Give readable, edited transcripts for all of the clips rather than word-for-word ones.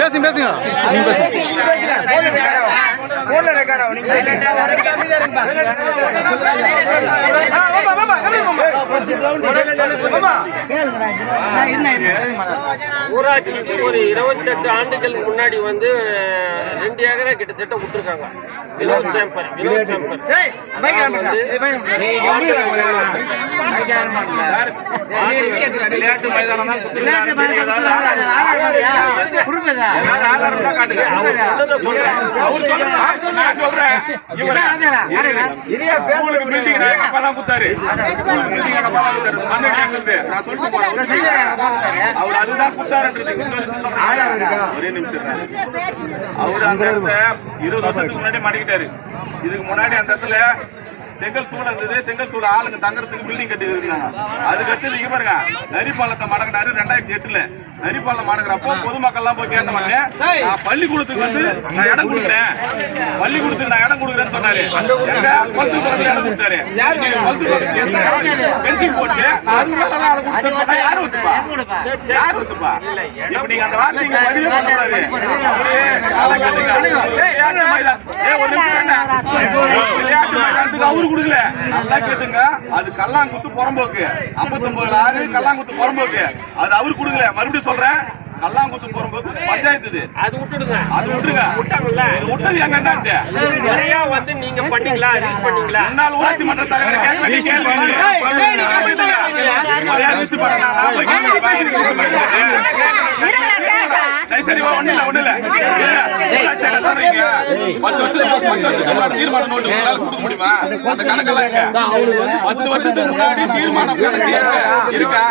பேசுங்க பேசுங்க நீங்க பேசுங்க. ஊராட்சிக்கு ஒரு 28 ஆண்டுகள் முன்னாடி வந்து 2 ஏக்கரா கிட்டத்தட்ட விட்டுருக்காங்க. வினோத் சேம்பர் விளையாட்டு மைதானம் அவர் அதுதான் குத்தாருன்றது ஒரே நிமிஷம். அவர் அந்த 20 வருஷத்துக்கு முன்னாடி மாட்டிக்கிட்டாரு. இதுக்கு முன்னாடி அந்த இடத்துல செங்கல் சூளை இருந்தது. செங்கல் சூளை ஆளுங்க தங்கறதுக்கு பில்டிங் கட்டி இருந்தாங்க. அதுக்கு அடுத்து நீங்க பாருங்க நரிப்பாலத்தை மடங்கினாரு 2008. நரிப்பாலம் மடங்குறப்போ பொதுமக்கள் எல்லாம் போய் கேட்ட மாட்டேன், நான் பள்ளிக்கூடத்துக்கு வந்து நான் இடம் கொடுக்குறேன், பள்ளிக்கூடத்துக்கு நான் இடம் கொடுக்குறேன்னு சொன்னாரு. பல்துக்குறதுல இடம் கொடுத்தாரு. பென்சில் போட்டு அது இடம் கொடுத்தா யாரு ஒத்துப்பா? யாரு ஒத்துப்பா? இப்ப நீங்க அந்த வார்த்தைங்க பதிவு பண்ணக்கூடாது. விளையாட்டு மைதானத்துக்கு அவரு கொடுக்கல. நல்லா கேட்டுங்க, அது கல்லாங்குத்து புறம்போக்கு 59 கல்லாங்குத்து புறம்போக்கு அது அவரு கொடுக்கல. மறுபடியும் சொல்றேன், கல்லாங்குத்து புறம்போக்கு பஞ்சாயத்து அது விட்டுடுங்க. அது விட்டுருங்க. விட்டாங்கல்ல, இது விட்டது எங்க இருந்தாச்சு? நிறையா வந்து நீங்க பண்ணீங்களா, ரிலீஸ் பண்ணீங்களா? முன்னாள் ஊராட்சி மன்ற தலைவர் சரி ஒண்ணு இல்ல 10 வருஷத்துக்கு தீர்மானம் நோட்டு கொடுக்க முடியுமா? அந்த கணக்கெல்லாம் 10 வருஷத்துக்கு முன்னாடி தீர்மானம் இருக்கா?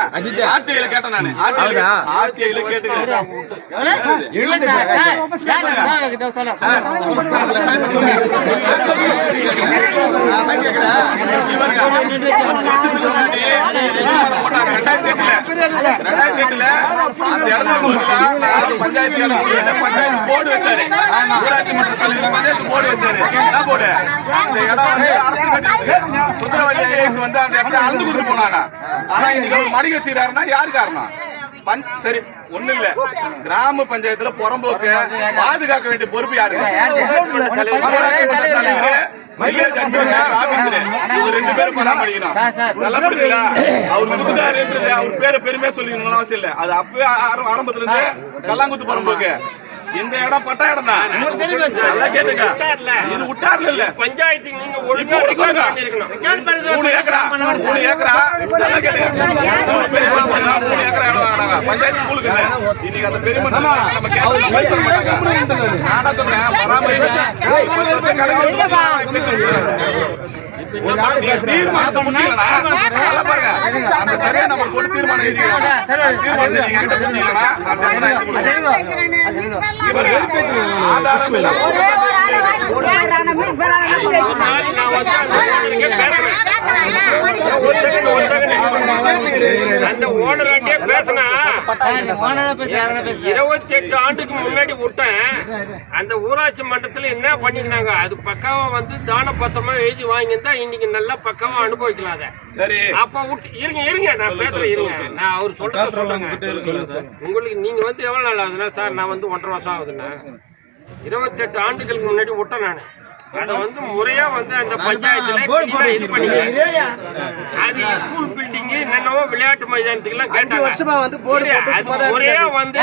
ஆர்டிஐல கேட்டேன் நானு. ஆர்டிஐல கேட்டுக்கிறேன். பஞ்சாயத்து போர்டு வச்சாரு. ஊராட்சி மன்ற தலைவர் பஞ்சாயத்து போர்டு வச்சாரு. என்ன போர்டு? இந்த இடம் வந்து அரசு சுந்தரவல்லி ஐஏஎஸ் வந்து அந்த இடத்துல அளந்து கொடுத்து போனாங்க. ஆனா இன்னைக்கு அவர் மடி வச்சுக்கிறாருன்னா யாரு காரணம்? சரி ஒண்ணு இல்ல, கிராம பஞ்சாயத்துல புறம்போக்கு பாதுகாக்க வேண்டிய பொறுப்பு யாருக்கு? ரெண்டு பேரும் பராமரிக்கணும். நல்லா புரியுதா? அவர் முதுகாரு அவர் பேரை பெருமையா சொல்லிக்கணும் அவசியம் இல்ல. அது அப்பவே ஆரம்பத்துல இருந்து கல்லாங்குத்து புறம்போக்கு இந்த இடம் பட்டா இடம் தான். நல்லா கேட்டுங்க, இது விட்டார்ல இல்ல பஞ்சாயத்து நீங்க ஒழுங்கா 3 ஏக்கரா நல்லா கேட்டுங்க. 3 ஏக்கரா இடம் வாங்கினாங்க பஞ்சாயத்து ஸ்கூலுக்கு. இன்னைக்கு அந்த பெருமை நம்ம கேட்டு பேச மாட்டாங்க. நானா சொன்னேன் தீர்மானத்தை முடியலனா பாருங்க, அந்த சரியா நம்ம போட்டு தீர்மானம் ஆதாரம் இல்ல. அந்த ஓனராண்டே பேசினா 28 ஆண்டுக்கு முன்னாடி விட்டேன். அந்த ஊராட்சி மன்றத்துல என்ன பண்ணிக்கினாங்க, அது பக்காவா வந்து தான பத்திரமா எழுதி வாங்கியிருந்தா இன்னைக்கு நல்லா பக்காவா அனுபவிக்கலாம். அதை சரி அப்ப இருங்க நான் பேசுறேன். இருங்க நான் அவர் சொல்லுங்க. உங்களுக்கு நீங்க வந்து எவ்வளவு நாள் ஆகுதுன்னா சார் நான் வந்து 1.5 வருஷம் ஆகுதுன்னா 28 ஆண்டுகளுக்கு முன்னாடி விட்டேன் நான். அதை வந்து முறையா வந்து அந்த பஞ்சாயத்துல இது பண்ணிக்க. அது ஸ்கூல் பில்டிங் என்னென்னவோ விளையாட்டு மைதானத்துக்கு எல்லாம் கேட்டாங்க. அது முறையா வந்து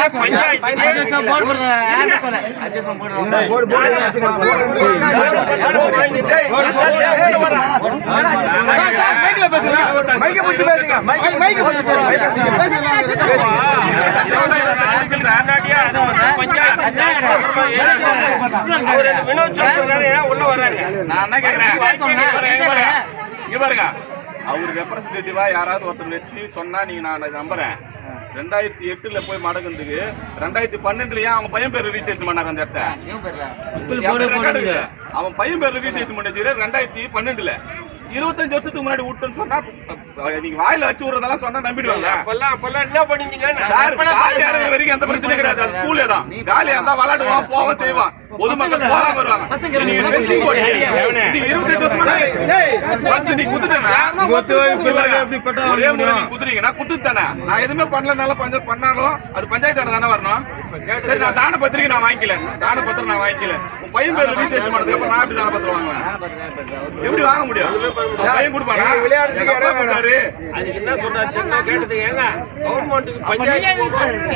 வினோத் உள்ள வராங்க. நான் என்ன கேக்குறேன், அவர் ரெப்ரசன்டேட்டிவா யாராவது ஒருத்தர் வச்சு சொன்னா நீங்க நான் நம்புறேன். 2008 போய் மடங்குறதுக்கு 2012 அவங்க பையன் பேர் ரிஜிஸ்ட்ரேஷன் பண்ணாரு. அந்த இடத்த அவன் பையன் பேர் ரிஜிஸ்ட்ரேஷன் பண்ணி 2012 25 வருஷத்துக்கு முன்னாடி விட்டுன்னு சொன்னா நீங்க வாயில வச்சு விடுறதெல்லாம் சொன்னா நம்பிடுவாங்க. அப்பெல்லாம் என்ன பண்ணீங்க? வரைக்கும் எந்த பிரச்சனையும் கிடையாது. ஸ்கூல் தான். காலியா இருந்தா விளையாடுவான், போவான், செய்வான். பொதுமக்கள் போக வருவாங்க. நீங்க பென்சிங் போட்டீங்க. நீ 28 வருஷமா நீ குத்துட்டேனா? ஒரே முறை நீ குத்துறீங்கன்னா குத்துத்தானே. நான் எதுவுமே பண்ணலனால பஞ்சாயத்து பண்ணாலும் அது பஞ்சாயத்து தானே வரணும். சரி, நான் தான பத்திரிக்கை நான் வாங்கிக்கல, தான பத்திரம் நான் வாங்கிக்கல. உன் பையன் பேர்ல ரிஜிஸ்ட்ரேஷன் பண்ணதுக்கு அப்புறம் நான் எப்படி தான பத்திரம் வாங்குவேன்? எப்படி வாங்க முடியும்? பையன் கொடுப்பானா? விளையாடுறதுக்கு இடம் வேணாரு. அதுக்கு என்ன சொல்றாரு கேட்டது? ஏங்க கவர்மெண்ட்டுக்கு பஞ்சாயத்து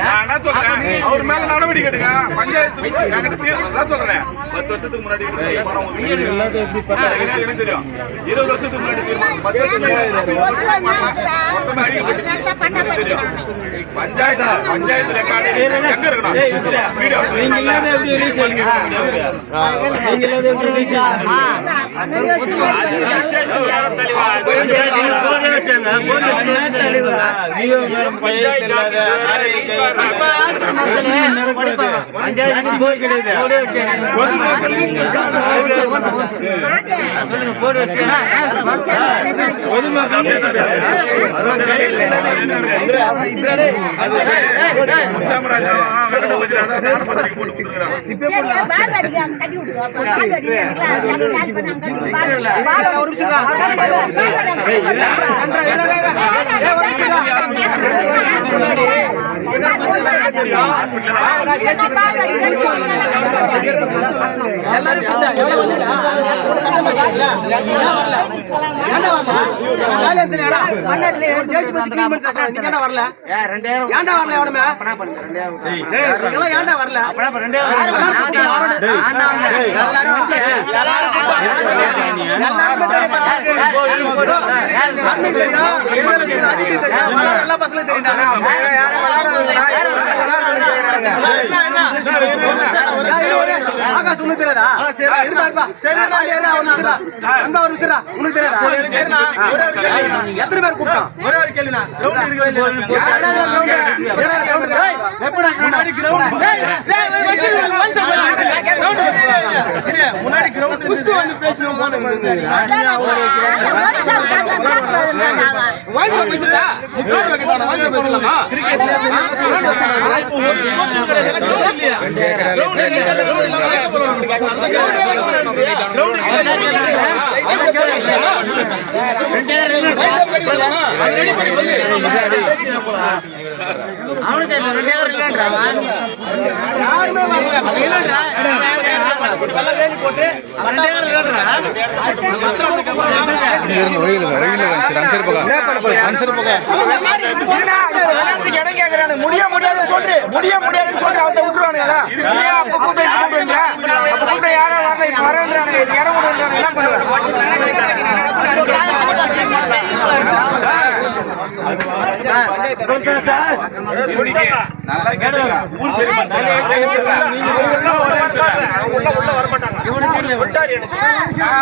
நான் என்ன சொல்றேன், அவர் மேல நடவடிக்கை எடுங்க. பஞ்சாயத்து அதான் சொல்றேன். 10 வருஷத்துக்கு முன்னாடி பணம் எனக்கு தெரியும். 20 வருஷத்துக்கு முன்னாடி தீர்மானம் 10 வருஷத்துக்கு தெரியும். பஞ்சாயத்து ரெக்கார்டு எங்க இருக்கணும்? எத்தனை பேர் கூப்பிட்டான்? ஒரே ஒரு கேள்வினா முன்னாடி கிரவுண்ட் வந்து பேசணும். முடிய முடியாது சொல்றேன், முடிய முடியாதுன்னு சொல்றேன். அவன் விட்டுருவானுங்க. யாரும் வரன்றானுங்க, இடம் விடுறாங்க. என்ன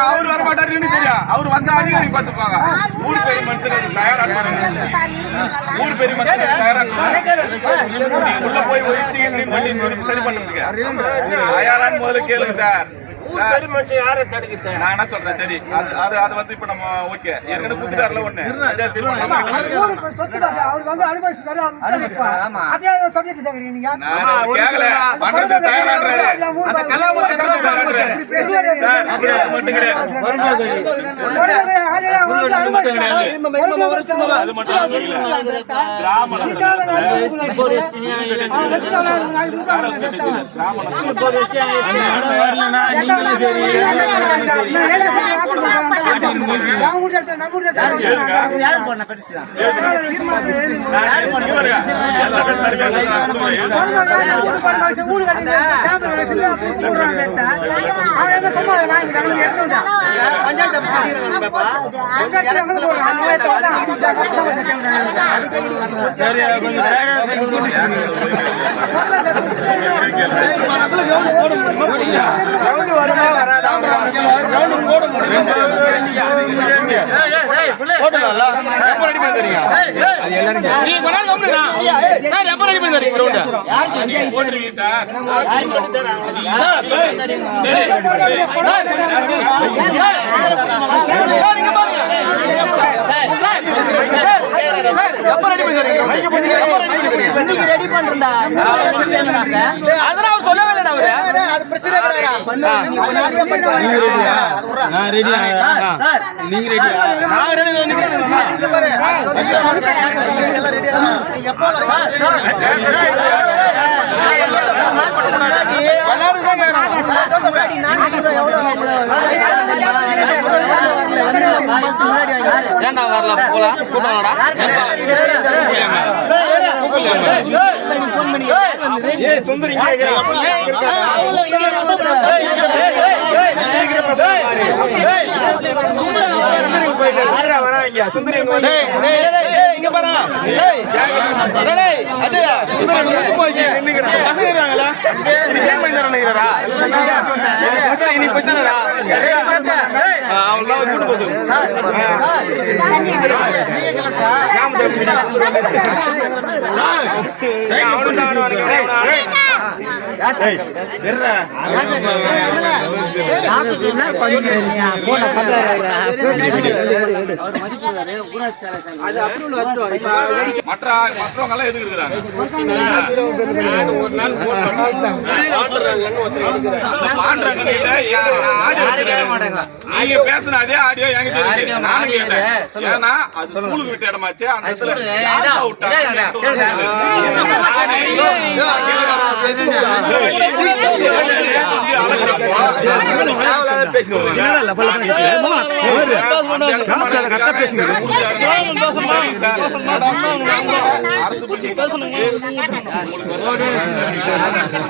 அவர் வரமாட்டாருன்னு தெரியும். அவர் வந்த அதிகாரி பார்த்துப்பாங்க. ஊர் பெரிய மனுஷன் தயாராக ஊர் பெரிய மனுஷன் தயாராக உள்ள போய் ஒழிச்சு கிளீன் பண்ணி சரி பண்ணுறதுக்கு தயாரான்னு முதல்ல கேளுங்க சார். நான் என்ன சொல்றேன், சரி அது வந்து இப்ப நம்ம ஓகே ஏற்கனவே குத்துட்டார்ல ஒண்ணு கேட்கல பண்றது தயாராடுறாரு. சார் எப்ப ரெடி பண்ணி தரீங்க? மைக்க பண்ணி இன்னைக்கு ரெடி பண்றேன்டா. அதெல்லாம் அவர் சொல்லவே இல்லடா அவரு. அது பிரச்சனை கிடையாதுடா. நான் ரெடி. சார் நீங்க ரெடி. நான் ரெடி தான் நிக்கிறேன். இந்த பாரு. எல்லாம் ரெடியா நீங்க எப்போ ஏன்டா வரல போலாம் கூட்டம்டா ஃபோன் பண்ணி வந்தது. ஏய் சுந்தர் இங்க இங்க பாரு. ஏய் டேய் அஜய் சுந்தர் முக்கு போய் நின்னுங்கற பசங்க இருக்காங்கல இது கேம் பண்ணி தரணும் நீங்கடா மச்சான் நீ பேசறடா அவளோ கூட்டி போடு மற்றவங்க எல்லாம் எதுக்கு இருக்கிறாங்க? ஒரு நாள் போன் நீங்க பேசின அதே ஆடியோ என்கிட்ட இருக்கு. நானும் கேட்டேன். ஏன்னா அது ஸ்கூலுக்கு விட்ட இடமாச்சு. அந்த இடத்துல யாரா விட்டாங்க?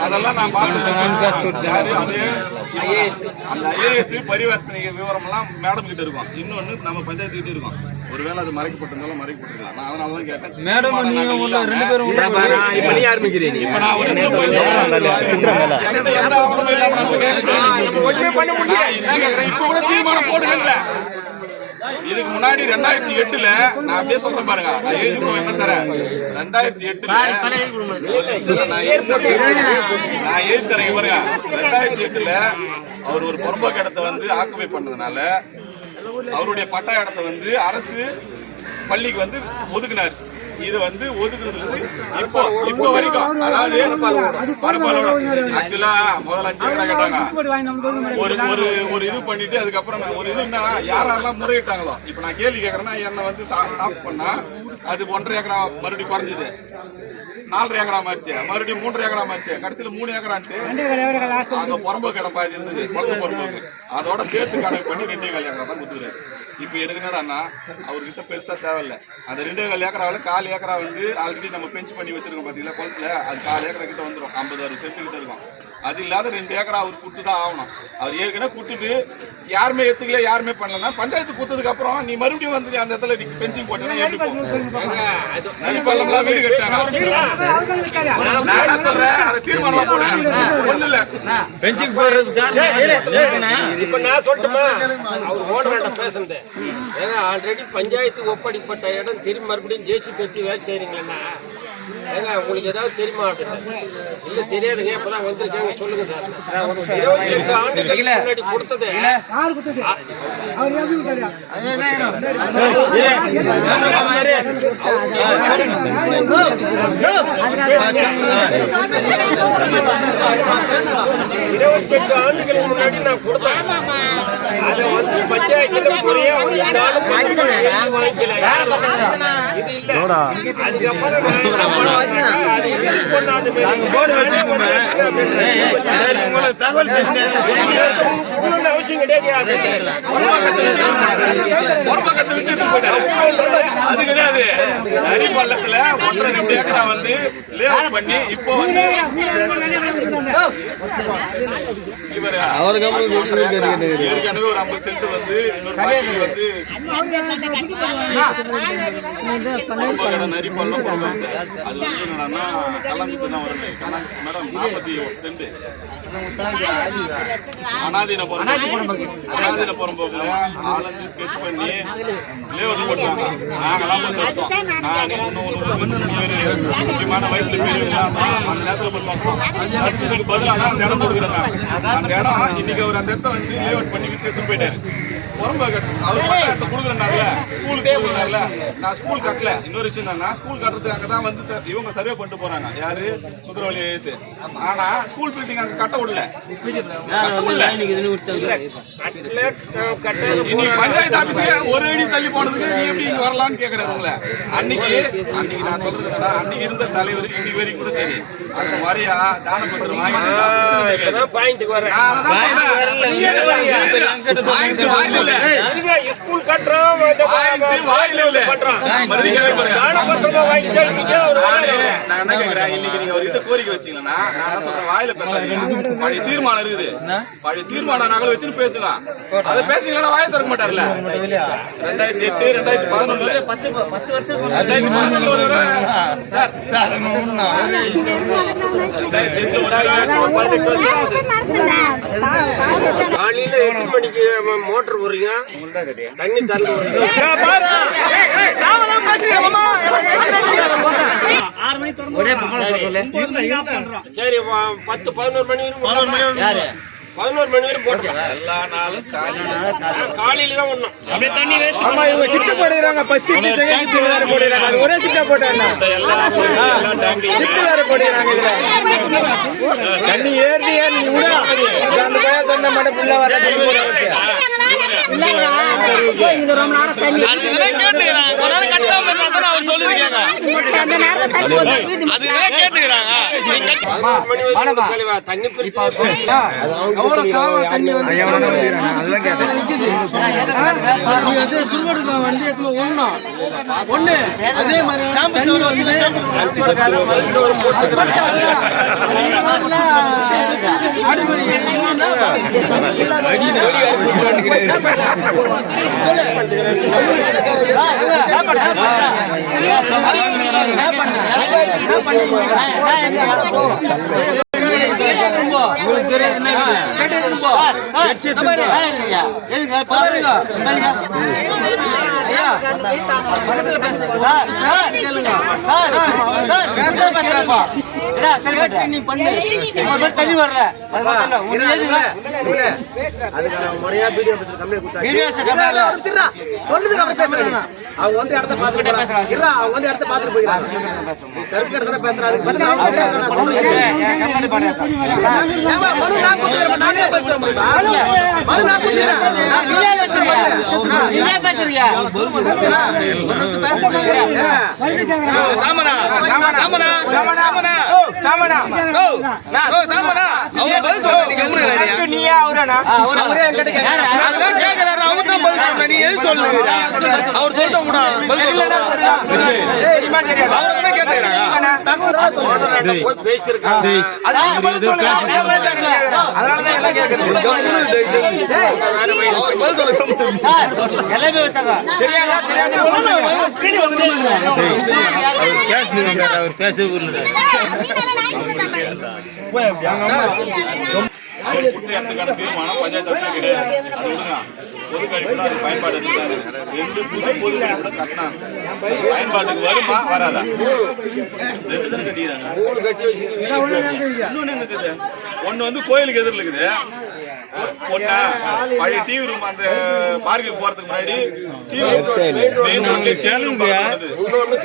அதெல்லாம் நான் பரிவர்த்தனை விவரம் எல்லாம் மேடம் கிட்ட இருக்கும். இன்னொன்னு நம்ம பஞ்சாயத்து கிட்ட இருக்கும். ஒருவேளை அது மறைக்கப்பட்டிருந்தாலும் மறைக்கப்பட்டிருக்கலாம். நான் அதனாலதான் கேட்டேன். மேடம் நீங்க ரெண்டு பேரும் இப்ப நீ ஆரம்பிக்கிறீங்க. இப்ப நான் ஒரு நிமிஷம் போய் இப்ப கூட தீர்மானம் போடுங்க. இதுக்கு முன்னாடி 2008ல நான் அப்படியே சொல்றேன் பாருங்க. நான் எழுதி என்ன தரேன் 2008ல நான் எழுதி தரேன் பாருங்க. 2008ல அவர் ஒரு புறம்போக்கு இடத்தை வந்து ஆக்குபை பண்ணதுனால அவருடைய பட்டா இடத்தை வந்து அரசு பள்ளிக்கு வந்து ஒதுக்குனார். இது வந்து ஒதுக்குறது இப்போ வரைக்கும் அதாவது ஆக்சுவலா முதல்ல 5 ஏக்கரா கேட்டாங்க. ஒரு இது பண்ணிட்டு அதுக்கப்புறம் ஒரு இதுன்னா யாரெல்லாம் முறையிட்டாங்களோ இப்ப நான் கேள்வி கேட்கறேன்னா என்ன வந்து சாஃப்ட் பண்ணா அது 1.5 ஏக்கரா மறுபடியும் குறைஞ்சது 4 ஏக்கரா மாறிச்சு. மறுபடியும் 3 ஏக்கரா மாறிச்சு. கடைசியில 3 ஏக்கரான்ட்டு அங்க புறம்போக்கு இடம் பாதி இருந்தது. புறம்போக்கு அதோட சேர்த்து கணக்கு பண்ணி 2.25 ஏக்கரா தான் கொடுத்துருக்காரு. இப்ப எடுக்கணும்னா அவர்கிட்ட பெருசா தேவையில்லை. அந்த 2.25 ஏக்கராவில் 1/4 ஏக்கரா வந்து ஆல்ரெடி நம்ம பெஞ்ச் பண்ணி வச்சிருக்கோம் பாத்தீங்களா குளத்துல. அது 1/4 ஏக்கரா கிட்ட வந்துடும். 50-60 சென்ட் கிட்ட இருக்கும். அது இல்லாத 2 ஏக்கரா அவர் கொடுத்துதான் ஆகணும். அவர் ஏற்கனவே கொடுத்துட்டு யாருமே ஏத்துக்கல யாருமே பண்ணலன்னா பஞ்சாயத்து கொடுத்ததுக்கு அப்புறம் நீ மறுபடியும் வந்து அந்த இடத்துல பெஞ்சிங் போட்டேன்னா எப்படி வீடு கட்டாங்க. நான் சொல்றேன் அதை தீர்மானமா போடுங்க. ஒண்ணு இல்ல பெஞ்சிங் போறதுக்கு இப்ப நான் சொல்லட்டுமா அவர் ஓனர்கிட்ட பேசுனது. ஏங்க ஆல்ரெடி பஞ்சாயத்து ஒப்படைப்பட்ட இடம் திரும்பி மறுபடியும் ஜேசி பெற்றி வேலை செய்றீங்கன்னா ஏங்க உங்களுக்கு ஏதாவது தெரியுமா அப்படின்னு. இல்ல தெரியாதுங்க இப்பதான் வந்திருக்காங்க சொல்லுங்க சார். 28 ஆண்டுகளுக்கு முன்னாடி கொடுத்தது ஆண்டுகளுக்கு முன்னாடி நான் கொடுத்தேன். அதை வந்து பஞ்சாயத்துல முறையா இது இல்ல. அதுக்கப்புறம் தகவல் அவசியம் கிடையாது. அது கிடையாது. அரிப்பள்ளத்துல 1.5-2 ஏக்கரா வந்து லேஅவுட் பண்ணி இப்போ வந்து ஏற்கனவே ஒரு 50 சென்ட் வந்து இன்னொரு பாக்கி வந்து நரிப்பள்ளம் அது வந்து என்னன்னா கலாமித்து தான் வருது. மேடம் 41 சென்ட் அனாதீன புறம்போக்குல ஆலந்து ஸ்கெட்ச் பண்ணி லேஅவுட் போட்டாங்க. நாங்கெல்லாம் முக்கியமான வயசுல பேர் அந்த நேரத்தில் பண்ணுவாங்க. அதுக்கு பதிலாக அந்த இடம் கொடுக்குறேன். அந்த இடம் இன்னைக்கு அவர் அந்த இடத்த வந்து லேஅவுட் பண்ணி எடுத்துட்டு போயிட்டாரு. அவர் கொடுக்குறேன்னால ஸ்கூலுக்கு கொடுக்குறேன்ல, நான் ஸ்கூல் கட்டல. இன்னொரு விஷயம் என்னன்னா, ஸ்கூல் கட்டுறதுக்காக தான் வந்து இவங்க சர்வே பண்ணிட்டு போறாங்க. யாரு? சுந்தரவழி ஏசு. ஆனா ஸ்கூல் பில்டிங் அங்க கட்ட விடல. இன்னைக்கு பஞ்சாயத்து ஆபீஸ்க்கு ஒரு அடி தள்ளி போனதுக்கு நீ எப்படி இங்க வரலாம்னு கேக்குறாரு உங்களை. அன்னைக்கு நான் சொல்றது என்னன்னா, அன்னைக்கு இருந்த தலைவர் இன்னைக்கு வரைக்கும் கூட தெரியும். அந்த மாதிரியா தானபத்திரம் பாயிண்ட்டுக்கு வரேன். ஸ்கூல் கட்டுறோம் கோரிக்கை வச்சீங்கன்னா வாயில பேசாதீங்க. பழைய தீர்மானம் இருக்குது, பழைய தீர்மானம் நகல் வச்சு பேசலாம். அதை பேசுறீங்கன்னா வாயை திறக்க மாட்டார்ல. 2008 2011 10 வருஷம் சார் காலையில 8 மணிக்கு மோட்டர் போடுறீங்க, தண்ணி திறந்து ஒரே சொல்லு. சரி 10-11 மணி 11 மணி வரைக்கும் போட்டோம். எல்லா நாளும் காலையில தான் ஒண்ணும் அப்படியே தண்ணி வேஸ்ட். ஆமா, இவங்க ஷிஃப்ட் போடுறாங்க. ஃபர்ஸ்ட் ஷிஃப்ட், செகண்ட் ஷிஃப்ட் வேற போடுறாங்க. அது ஒரே ஷிஃப்ட்டா போட்டாங்க. ஷிஃப்ட் வேற போடுறாங்க. இதுல தண்ணி ஏறி நீ விட அந்த பைய தண்ணி மட்டும் ஃபுல்லா வர தண்ணி போறாங்க. இங்க ரொம்ப நேரம் தண்ணி அதுதான் கேட்டுறாங்க. ஒரு நேரம் கட்டாம இருந்தா அவர் சொல்லுது கேங்க. அந்த நேரம் தண்ணி அதுதான் கேட்டுறாங்க. தண்ணி பிரிச்சு எவ்வளவு காவா தண்ணி வந்து அதுதான் கேட்டேன். நீ வந்து சுடுகாடு வந்து ஒண்ணு அதே மாதிரி தண்ணி வந்து அவங்க வந்து இடத்த பாத்துட்டு அவங்க வந்து இடத்த பாத்துட்டு போயிடுறாங்க. பேசுறாங்க. பேசிருக்காங்க. தீர்மானம் பஞ்சாயத்து அரசு கிடையாது. அது விடுங்க. பொது கழிப்புல அது பயன்பாடு இருக்காது. 2 புது பொது கழிப்புல கட்டினாங்க. பயன்பாட்டுக்கு வருமா வராதா? 2 தான் கட்டிக்கிறாங்க. 3 கட்டி வச்சிருக்கீங்க. இன்னொன்னு என்ன இருக்குது? ஒண்ணு வந்து கோயிலுக்கு எதிரில் இருக்குது. ஒண்ணா பழைய டிவி ரூம் அந்த பார்க்குக்கு போறதுக்கு முன்னாடி இன்னொன்னு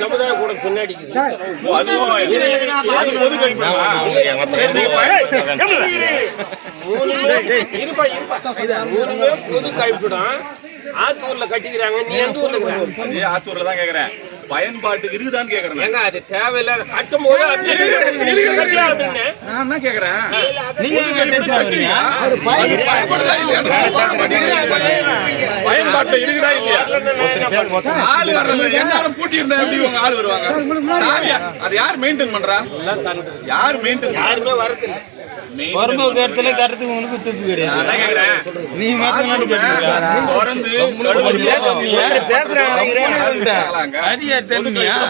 சமுதாய கூட பின்னாடி அதுவும் அது பொது கழிப்பு. பொது கழிப்புதான். ஆத்தூர்ல கட்டிக்கிறாங்க. நீ எந்த ஊர்ல இருக்கிற? ஆத்தூர்ல தான் கேக்குறேன். பயன்பாட்டுக்கு இருக்குதான்னு கேக்குறேன். ஏங்க அது தேவையில்ல. கட்டும் போது நான் என்ன கேக்குறேன், பயன்பாட்டுல இருக்குதா இல்லையா? ஆளு வர்றது எல்லாரும் பூட்டி இருந்தா எப்படி உங்க ஆளு வருவாங்க? சாரியா அது யார் மெயின்டைன் பண்றா? யார் மெயின்டைன்? யாருமே வரதில்லை. நீ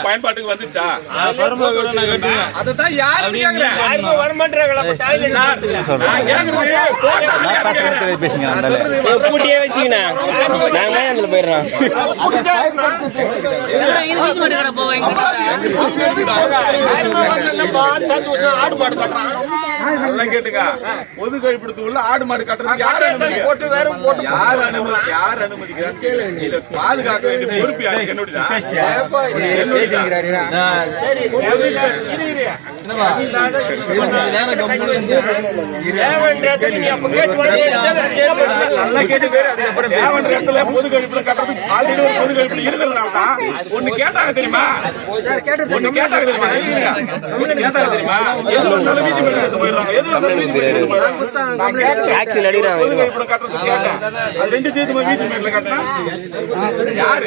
பயன்பாட்டுக்கு வந்துச்சா? அதான் யாருமே வரமாட்டாங்களா? பூட்டியே வச்சுக்கினா நாங்க அதுல போயிடுறோம். ஆடு பாடு பண்றான். நல்லா கேட்டுங்க. பொது கழிப்பிடத்துக்கு உள்ள ஆடு மாடு கட்டுறதுக்கு யார் அனுமதிக்கிறா? போட்டு வேற போட்டு யார் அனுமதிக்கிறான்னு இதை பாதுகாக்க வேண்டிய பொறுப்பு யாருக்கு? என்னுடையதா? சரி நீ அப்ப கேட்டு நல்லா கேட்டுக்க. தேவன்ற இடத்துல பொது கழிப்பிடம் கட்டுறதுக்கு ஆல்ரெடி ஒரு பொது கழிப்பிடம் இருக்கிறதுனால தான் ஒண்ணு கேட்டாங்க தெரியுமா? ஒண்ணு கேட்டாங்க தெரியுமா? ஒண்ணு கேட்டாங்க தெரியுமா? எது வந்தாலும் வீதி மேல எடுத்து போயிடுறாங்க. எது வந்தாலும் வீதி மேல எடுத்து போயிடுறாங்க. டாக்ஸில அடிறாங்க. பொது கழிப்பிடம் கட்டுறதுக்கு கேட்டேன். அது ரெண்டு சேர்த்து வீதி மேல கட்டினா யாரு?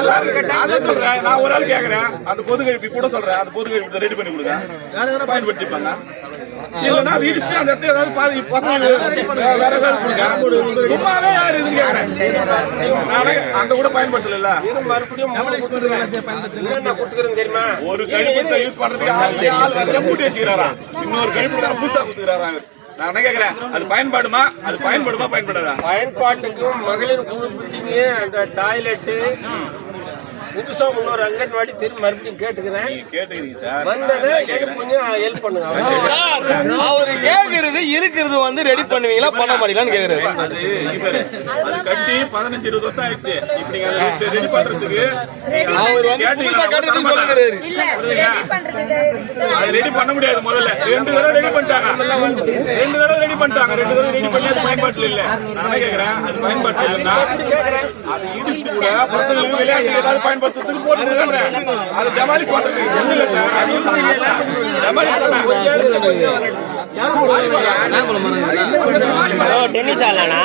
எல்லாரும் கேட்டா அதான் சொல்றேன். நான் ஒரு ஆள் கேட்கறேன். அந்த பொது கழிப்பி கூட சொல்றேன். அந்த பொது கழிப்பத்தை ரெடி பண்ணி கொடுங்க. பயன்படுத்திப்பாங்க. இல்லைன்னா அது இடிச்சு அந்த இடத்துல ஏதாவது பசங்க வேற ஏதாவது கொடுங்க. சும்மாவே யாரு இதுன்னு கேட்கறேன். நானே அந்த கூட பயன்படுத்தல. மறுபடியும் தெரியுமா? ஒரு கழிப்பத்தை யூஸ் பண்றதுக்கு ஆள் கூட்டி வச்சுக்கிறாரா? இன்னொரு கழிப்பு புதுசா கொடுத்துக்கிறாரா? நான் என்ன கேட்கறேன், அது பயன்படுமா? அது பயன்படுமா பயன்படாதா? பயன்பாட்டுக்கும் மகளிர் குழு பில்டிங்கு அந்த டாய்லெட்டு புதுசா இன்னொரு அங்கன்வாடி திரும்ப மறுபடியும் கேட்டுக்கிறேன். கேட்டுக்கிறீங்க சார். வந்ததை எனக்கு கொஞ்சம் ஹெல்ப் பண்ணுங்க. அவரு கேக்குறது இருக்கிறது வந்து ரெடி பண்ணுவீங்களா பண்ண மாட்டீங்களான்னு கேக்குறாரு. அது அது கட்டி 15-20 வருஷம் ஆயிடுச்சு. இப்படி அதை ரெடி பண்றதுக்கு அவர் வந்து புதுசா கட்டுறதுக்கு சொல்லுறாரு. அது ரெடி பண்ண முடியாது. முதல்ல 2 தடவை ரெடி பண்ணிட்டாங்க. 2 தடவை ரெடி பண்ணிட்டாங்க. 2 தடவை ரெடி பண்ணி அது பயன்பாட்டில் இல்ல. நான் கேட்கிறேன், அது பயன்பாட்டில் இல்லைன்னா அது இடிச்சு கூட பசங்களுக்கு விளையாட்டு ஏதாவது பயன்படுத்துறதுக்கு போட்டுருக்கேன். அது டெமாலிஷ் பண்றது ஒண்ணு இல்ல சார். அது டெமாலிஷ் டென்னிஸ் ஆடலாம்னா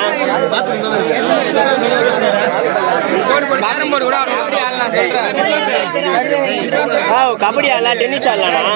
கபடி ஆடலாம், டென்னிஸ் ஆடலாம்னா